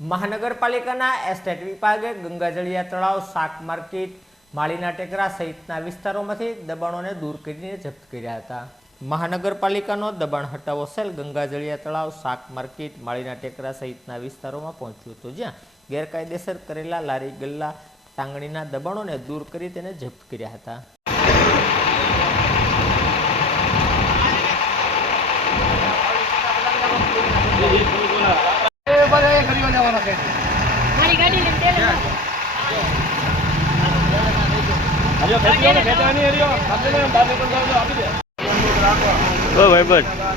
મહાનગરપાલિકાના એસ્ટેટ વિભાગે ગંગાજળિયા તળાવ, શાક માર્કેટ, માળીના ટેકરા સહિતના વિસ્તારોમાંથી દબાણોને દૂર કરીને જપ્ત કર્યા હતા. મહાનગરપાલિકાનો દબાણ હટાવો સેલ ગંગાજળિયા તળાવ, શાક માર્કેટ, માળીના ટેકરા સહિતના વિસ્તારોમાં પહોંચ્યું હતું, જ્યાં ગેરકાયદેસર કરેલા લારી ગલ્લા, ટાંગણીના દબાણોને દૂર કરી તેને જપ્ત કર્યા હતા. વાળા ગાડી મારી ઓ ભાઈ બસ.